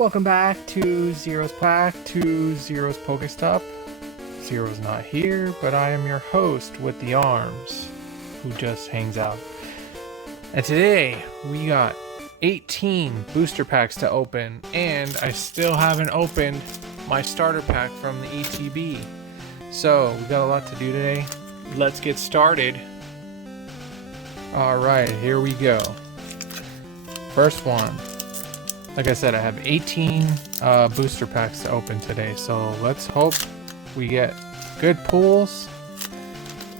Welcome back to Zero's Pack, to Zero's Pokestop. Zero's not here, but I am your host with the arms, who just hangs out. And today, we got 18 booster packs to open, and I still haven't opened my starter pack from the ETB. So, we got a lot to do today. Let's get started. Alright, here we go. First one. Like I said, I have 18 booster packs to open today, so let's hope we get good pulls.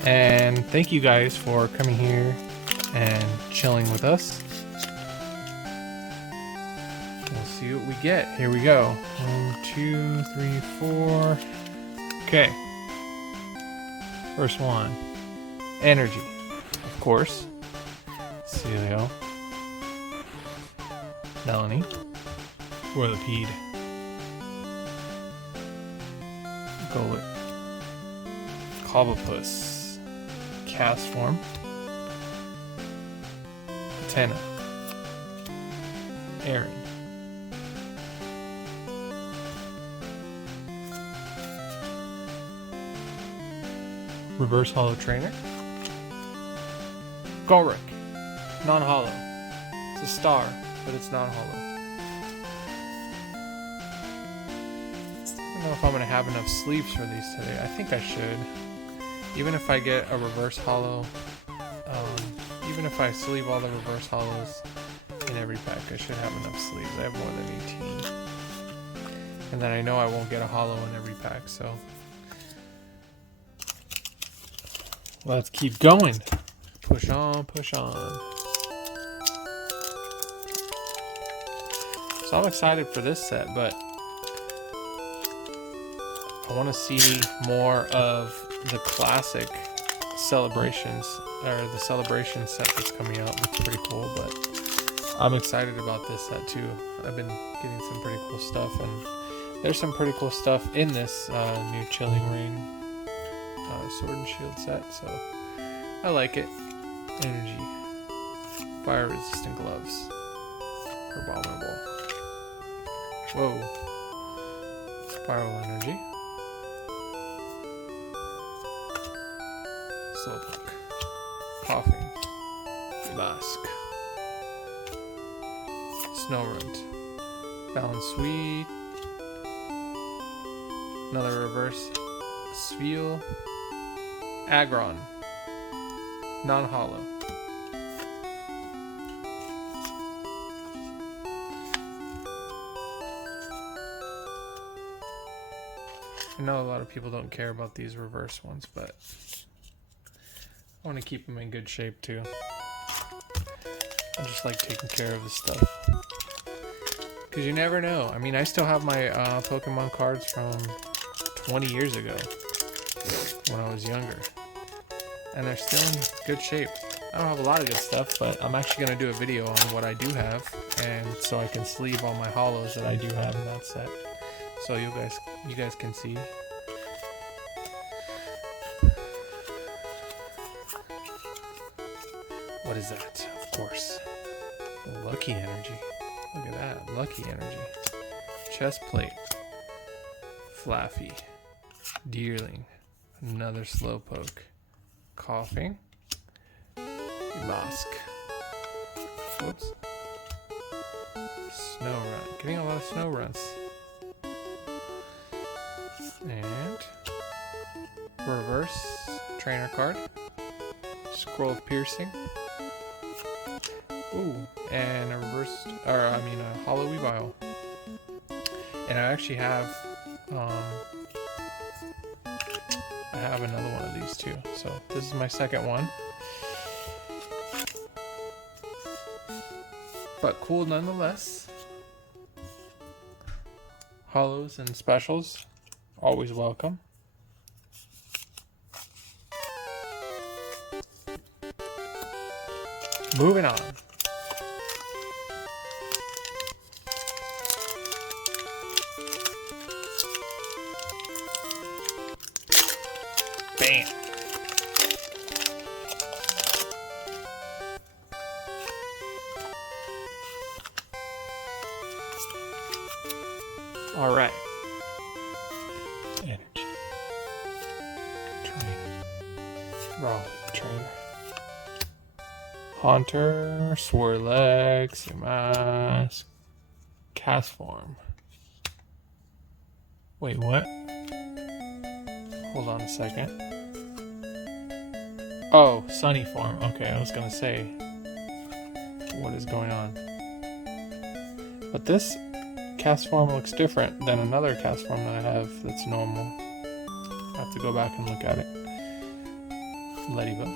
And thank you guys for coming here and chilling with us. We'll see what we get. Here we go. 1, 2, 3, 4. Okay. First one. Energy. Of course. Celio. Melanie. Whirlipede. Golett. Cobblepus. Castform. Patena. Aaron. Reverse Holo Trainer. Golrick. Non-holo. It's a star, but it's non-holo. I don't know if I'm going to have enough sleeves for these today. I think I should. Even if I get a reverse holo, even if I sleeve all the reverse holos in every pack, I should have enough sleeves. I have more than 18. And then I know I won't get a holo in every pack, so let's keep going. Push on, push on. So I'm excited for this set, but I want to see more of the classic celebrations, or the celebration set that's coming out. It's pretty cool, but I'm excited about this set too. I've been getting some pretty cool stuff, and there's some pretty cool stuff in this new Chilling Reign Sword and Shield set, so I like it. Energy. Fire resistant gloves. Abominable. Whoa. Spiral energy. Slowpoke. Coughing. Mask. Snowrunt. Balance Sweet. Another reverse Sveal. Aggron. Non-holo. I know a lot of people don't care about these reverse ones, but I want to keep them in good shape too. I just like taking care of the stuff. Because you never know. I mean, I still have my Pokemon cards from 20 years ago when I was younger. And they're still in good shape. I don't have a lot of good stuff, but I'm actually going to do a video on what I do have, and so I can sleeve all my holos that I do have in that set. So you guys can see. What is that? Of course. Lucky energy. Look at that. Lucky energy. Chest plate. Flaffy. Deerling. Another Slowpoke. Coughing. Mask. Whoops. Snow run. Getting a lot of snow runs. And reverse trainer card. Scroll of Piercing. Ooh, and a reverse, a holo Weavile. And I actually have, I have another one of these too. So this is my second one. But cool nonetheless. Holos and specials, always welcome. Moving on. Bam. All right. Energy. Trainer. Raw trainer. Haunter. Swirlex. Mask. Cast form. Wait, what? Hold on a second. Oh, sunny form. Okay, I was gonna say, what is going on? But this cast form looks different than another cast form that I have that's normal. I have to go back and look at it. Ladybug.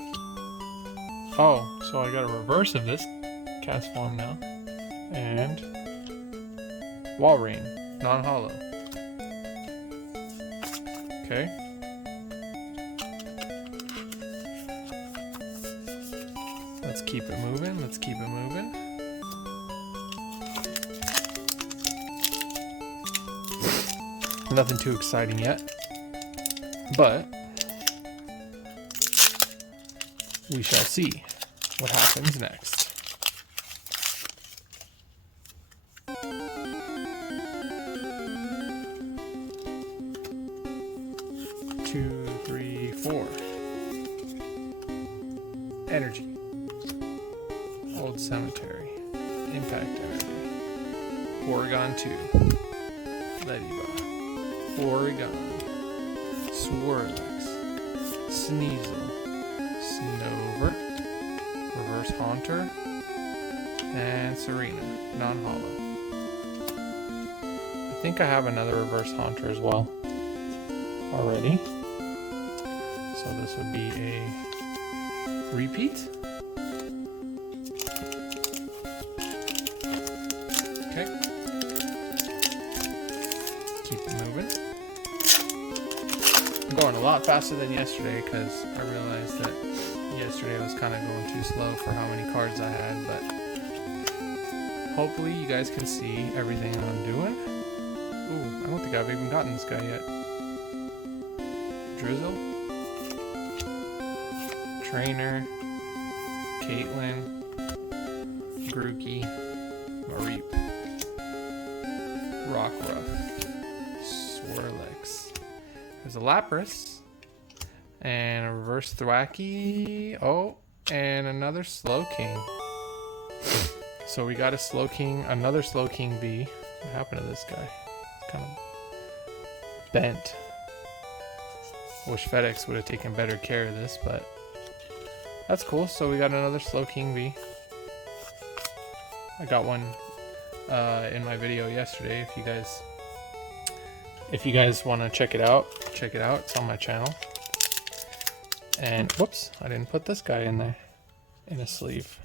Oh, so I got a reverse of this cast form now. And Walrein, non-hollow. Okay. Let's keep it moving. Let's keep it moving. Nothing too exciting yet, but we shall see what happens next. Two, three, four. Energy. Old Cemetery. Impact Energy. Porygon 2. Ladybug. Porygon. Swirlex. Sneasel. Snover. Reverse Haunter. And Serena. Non-hollow. I think I have another reverse Haunter as well already. So this would be a repeat. Okay. Keep it moving. I'm going a lot faster than yesterday because I realized that yesterday I was kind of going too slow for how many cards I had, but hopefully you guys can see everything I'm doing. Ooh, I don't think I've even gotten this guy yet. Drizzle. Trainer. Caitlin. Grookey. Mareep. Rockruff. Swirlex. There's a Lapras. And a reverse Thwackey. Oh, and another Slowking. So we got a Slowking, another Slowking V. What happened to this guy? It's kind of bent. Wish FedEx would have taken better care of this, but that's cool. So we got another Slowking V. I got one in my video yesterday. If you guys want to check it out, check it out. It's on my channel. And whoops, I didn't put this guy in there in a sleeve.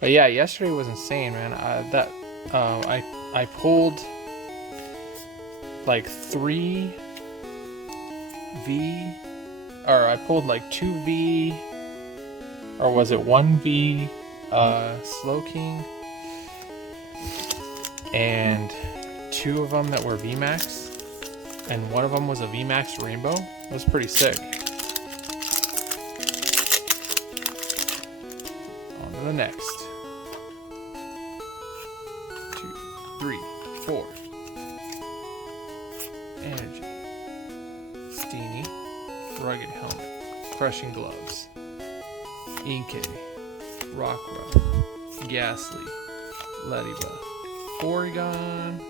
But yeah, yesterday was insane, man. I pulled like 3 V, or I pulled like 2 V, or was it 1 V Slowking, and 2 of them that were VMAX, and 1 of them was a VMAX Rainbow. It was pretty sick. On to the next. 2, 3, 4. Energy. Steenie. Rugged Helmet. Crushing Gloves. Inkay. Rockruff. Ghastly. Ladybug. Porygon.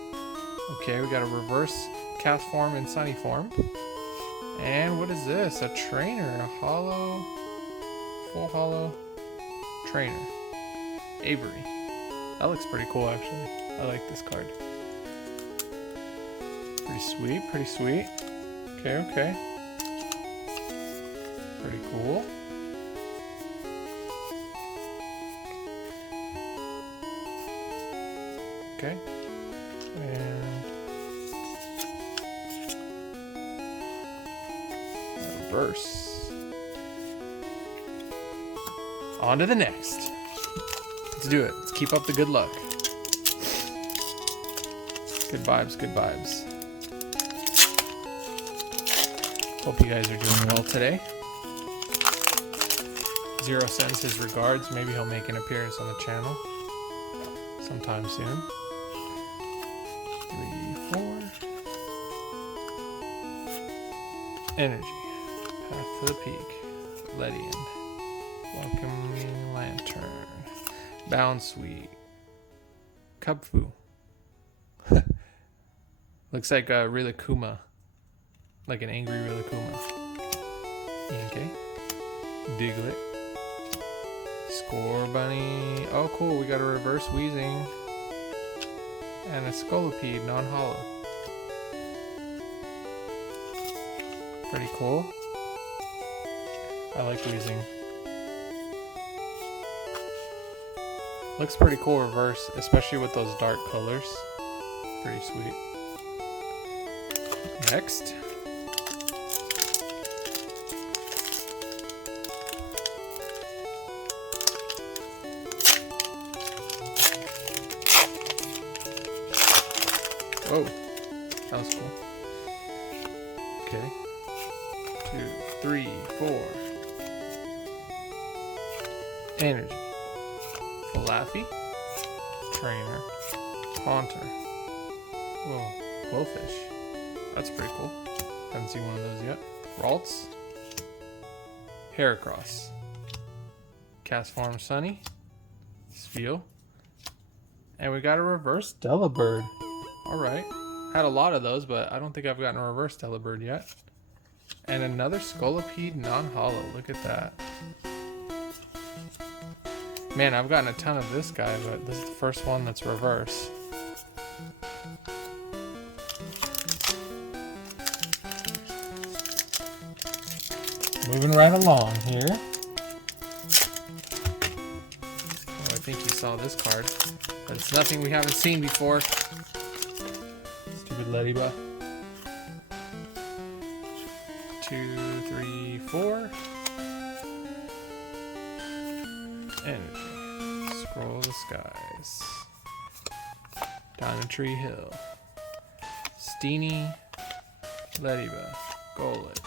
Okay, we got a reverse cast form and sunny form. And what is this? A trainer. A hollow. Full hollow. Trainer. Avery. That looks pretty cool, actually. I like this card. Pretty sweet, pretty sweet. Okay, okay. Pretty cool. Okay. And reverse. On to the next. Let's do it. Let's keep up the good luck. Good vibes, good vibes. Hope you guys are doing well today. Zero sends his regards. Maybe he'll make an appearance on the channel sometime soon. 3, 4. Energy. Path to the peak. Ledian. Welcoming Lantern. Bound Sweet. Cubfu. Looks like a Rilakkuma. Like an angry Rilakkuma. Yankee. Diglett. Score Bunny. Oh, cool. We got a reverse Weezing. And a Scolipede non-hollow. Pretty cool. I like Weezing. Looks pretty cool reverse, especially with those dark colors. Pretty sweet. Next. Whoa, that was cool. Okay. 2, 3, 4. Energy. Falafi. Trainer. Haunter. Whoa, Quillfish. That's pretty cool. Haven't seen one of those yet. Ralts. Heracross. Castform Sunny. Spheal. And we got a reverse Delibird. Alright. Had a lot of those, but I don't think I've gotten a reverse Delibird yet. And another Scolipede non-hollow. Look at that. Man, I've gotten a ton of this guy, but this is the first one that's reverse. Moving right along here. Oh, I think you saw this card, but it's nothing we haven't seen before. Stupid Ladybug. 2, 3, 4. Energy. Scroll the Skies. Diamond Tree Hill. Steenie. Ladybug. Golett.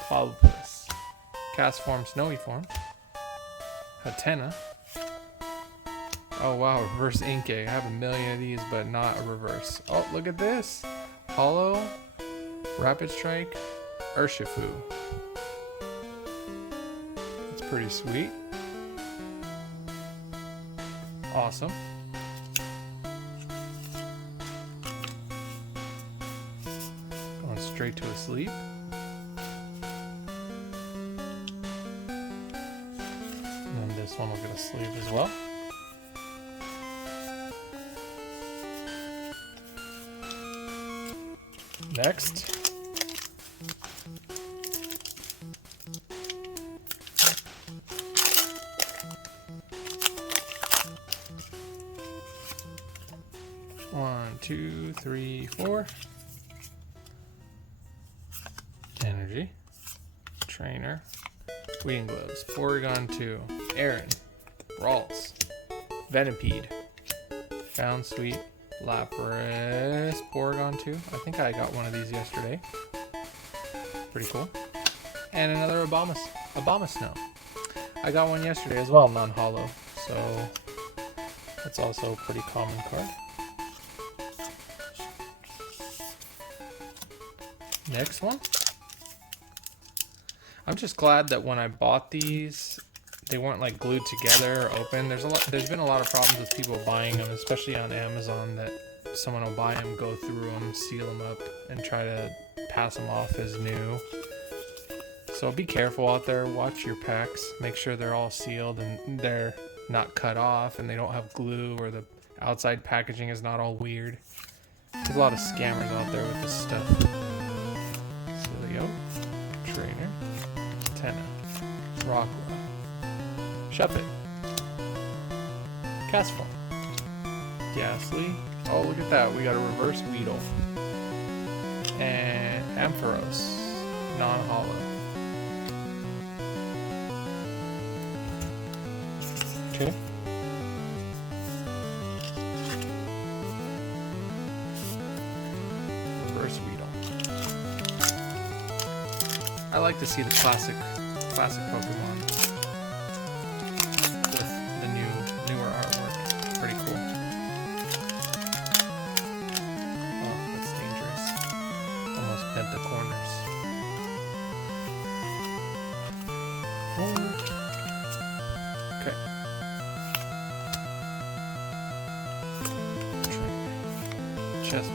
Clobbopus. Castform Snowy Form. Hatena. Oh wow, reverse Inkay. I have a million of these, but not a reverse. Oh, look at this. Hollow. Rapid Strike. Urshifu. It's pretty sweet. Awesome. Going straight to a sleep. And then this one will get a sleep as well. Next. One, 2, 3, 4. Energy. Trainer. Weeding Gloves. Porygon 2. Aaron. Ralts. Venipede. Found Sweet. Lapras. Porygon 2. I think I got one of these yesterday. Pretty cool. And another Abomasnow. I got one yesterday as well, non-hollow. So that's also a pretty common card. Next one. I'm just glad that when I bought these, they weren't like glued together or open. There's been a lot of problems with people buying them, especially on Amazon, that someone will buy them, go through them, seal them up, and try to pass them off as new. So be careful out there. Watch your packs. Make sure they're all sealed and they're not cut off and they don't have glue, or the outside packaging is not all weird. There's a lot of scammers out there with this stuff. Silio, Trainer, Tenna, Rockwell, Shuppet, Castform, Ghastly. Oh, look at that. We got a reverse Weedle. And Ampharos, non-hollow. Okay. Reverse Weedle. I like to see the classic Pokemon with the newer artwork. Pretty cool. the corners. Okay. Chest.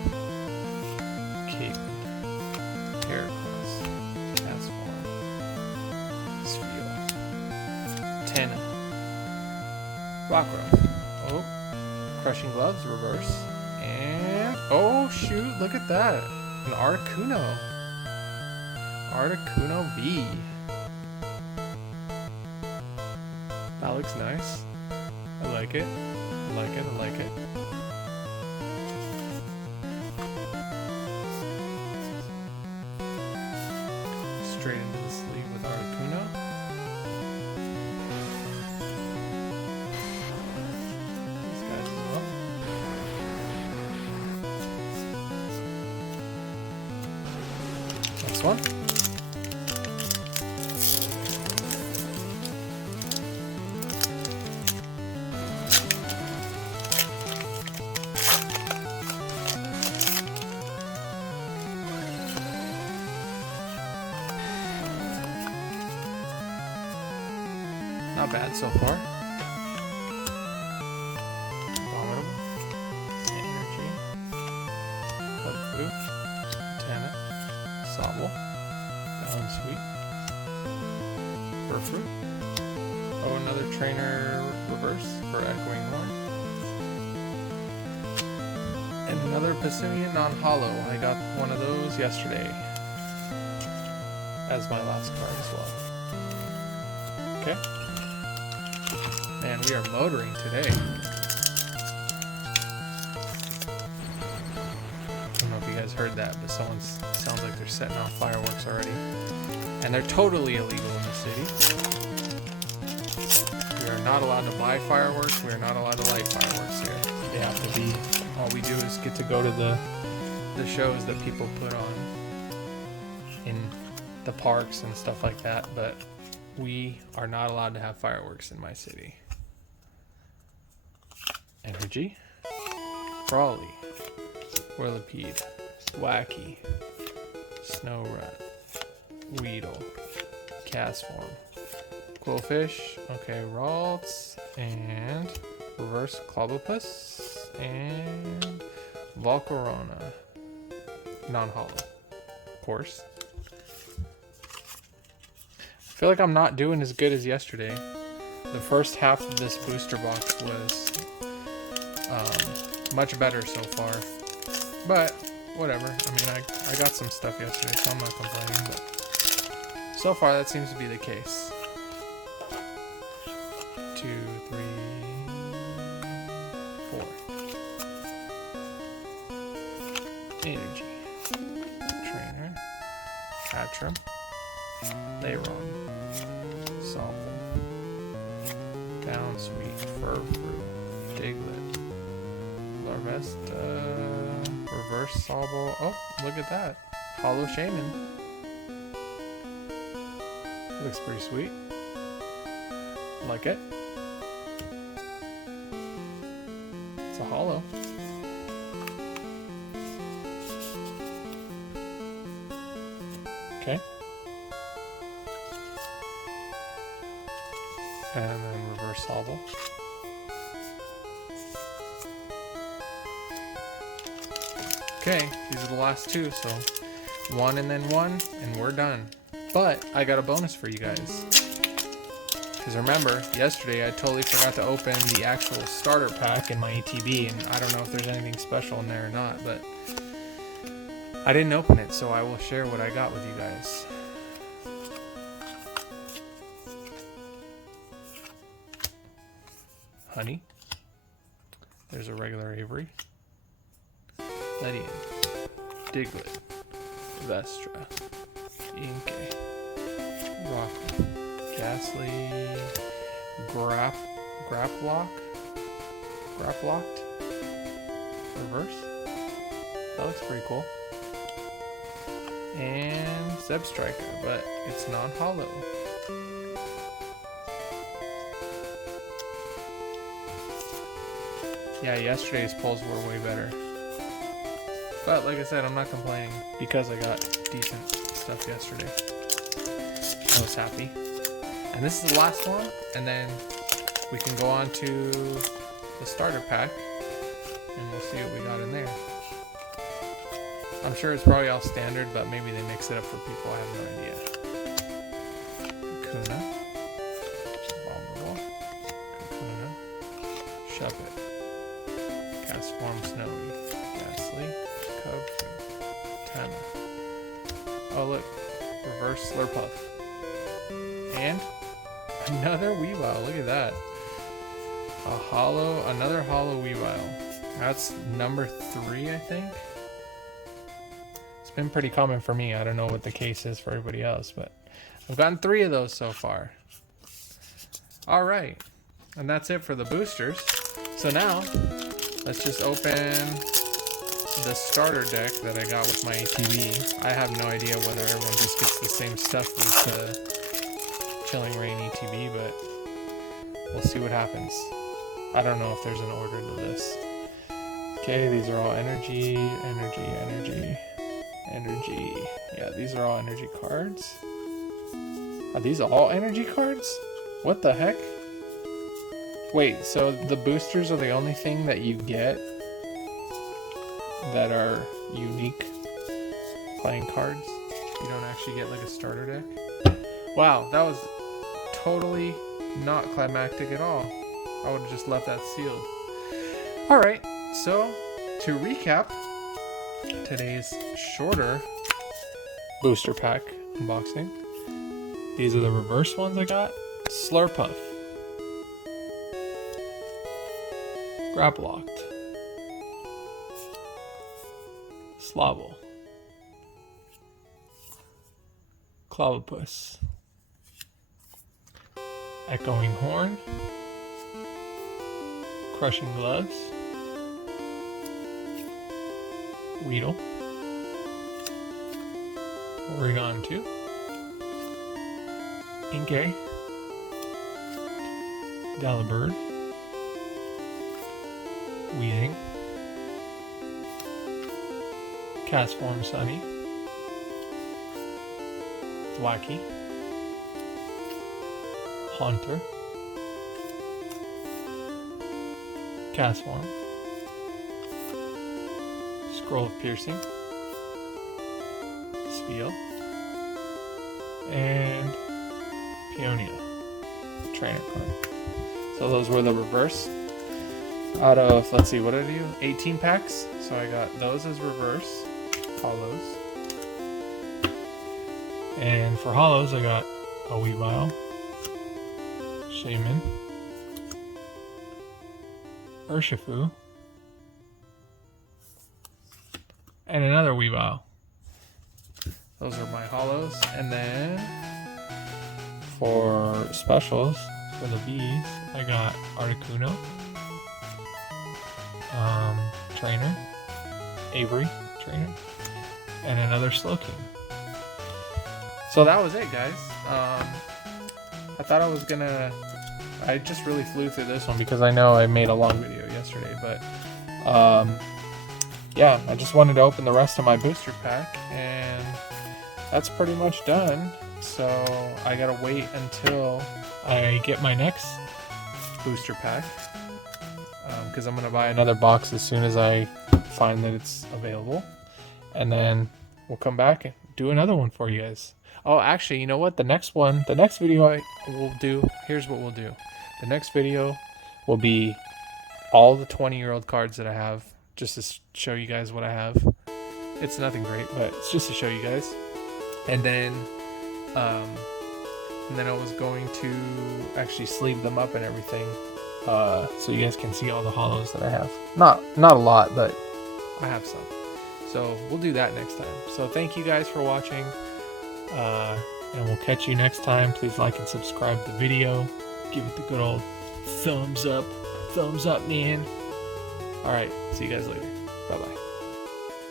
Cape. Heracross. Castform. Sphere. Tenna. Rockruff. Oh. Crushing Gloves, reverse. And oh shoot, look at that. An Articuno. Articuno V. That looks nice. I like it. I like it. I like it. Straight into the sleeve with Articuno. These guys as well. Next one. Not bad so far. Abominable. Energy. Clubfoo. Tana. Sobble. Balance Sweet. Furfru. Oh, another trainer reverse for Echoing Horn. And another Passimian non-hollow. I got one of those yesterday. As my last card as well. Okay. Man, we are motoring today. I don't know if you guys heard that, but someone sounds like they're setting off fireworks already. And they're totally illegal in the city. We are not allowed to buy fireworks. We are not allowed to light fireworks here. They have to be, all we do is get to go to the shows that people put on in the parks and stuff like that, but we are not allowed to have fireworks in my city. Energy. Brawly. Whirlipede. Wacky. Snowrat. Weedle. Castform. Quillfish. Okay, Ralts. And Reverse Clobopus. And Volcarona. Non-hollow. Of course. I feel like I'm not doing as good as yesterday. The first half of this booster box was much better so far, but whatever. I mean, I got some stuff yesterday, so I'm not complaining, but so far that seems to be the case. 2, 3, 4. Energy. Trainer. Hatchram. Leyron. Sobble. Downsweet. Furfru. Diglett. Larvesta. Reverse Sobble. Oh, look at that. Hollow Shaman. Looks pretty sweet. Like it. It's a hollow. Okay. And then Reverse Sobble. Okay, these are the last two, so one and then one, and we're done. But I got a bonus for you guys. Because remember, yesterday I totally forgot to open the actual starter pack in my ETB, and I don't know if there's anything special in there or not, but I didn't open it, so I will share what I got with you guys. Honey. There's a regular Avery. Ledian. Diglett. Vestra. Inkay. Rock. Ghastly. Graplocked. Reverse. That looks pretty cool. And Zebstriker, but it's non-hollow. Yeah, yesterday's pulls were way better. But like I said, I'm not complaining because I got decent stuff yesterday. I was happy. And this is the last one, and then we can go on to the starter pack, and we'll see what we got in there. I'm sure it's probably all standard, but maybe they mix it up for people. I have no idea. Kuna. Vulnerable. Kuna. Shuppet. Castform Snowy. Ghastly. Cub. Tana. Oh look. Reverse Slurpuff. And another Weavile. Look at that. Another hollow Weavile. That's number 3, I think. It's been pretty common for me. I don't know what the case is for everybody else, but I've gotten 3 of those so far. All right, and that's it for the boosters. So now, let's just open the starter deck that I got with my ATV. I have no idea whether everyone just gets the same stuff with the Chilling Reign ETB, but we'll see what happens. I don't know if there's an order to this. Okay, these are all energy. Yeah, these are all energy cards. Are these all energy cards? What the heck? Wait, so the boosters are the only thing that you get that are unique playing cards? You don't actually get like a starter deck? Wow, that was totally not climactic at all. I would have just left that sealed. Alright, so to recap today's shorter booster pack unboxing, these are the reverse ones I got. Slurpuff, Grapploct, Slobble, Clobbopus, Echoing Horn, Crushing Gloves, Weedle, Oregon 2, Inkay, Delibird, Weezing, Castform Sunny, Thwackey, Haunter, Castform, Scroll of Piercing, Spiel, and Peonia trainer card. So those were the reverse. Out of, let's see, what did I do? 18 packs. So I got those as reverse hollows. And for hollows, I got a Weavile, Shaman, Urshifu, and another Weavile. Those are my hollows. And then for specials, for the Bs, I got Articuno, Trainer, Avery Trainer, and another Slowking. So that was it, guys. I thought I just really flew through this one because I know I made a long video yesterday, but yeah, I just wanted to open the rest of my booster pack, and that's pretty much done. So I gotta wait until I get my next booster pack, because I'm gonna buy another box as soon as I find that it's available, and then we'll come back and do another one for you guys. Oh, actually, you know what? The next video I will do, here's what we'll do. The next video will be all the 20-year-old cards that I have, just to show you guys what I have. It's nothing great, but it's just to show you guys. And then I was going to actually sleeve them up and everything, so you guys can see all the hollows that I have. Not a lot, but I have some. So we'll do that next time. So thank you guys for watching, and we'll catch you next time. Please like and subscribe to the video. Give it the good old thumbs up. Thumbs up, man. Alright, see you guys later. Bye-bye.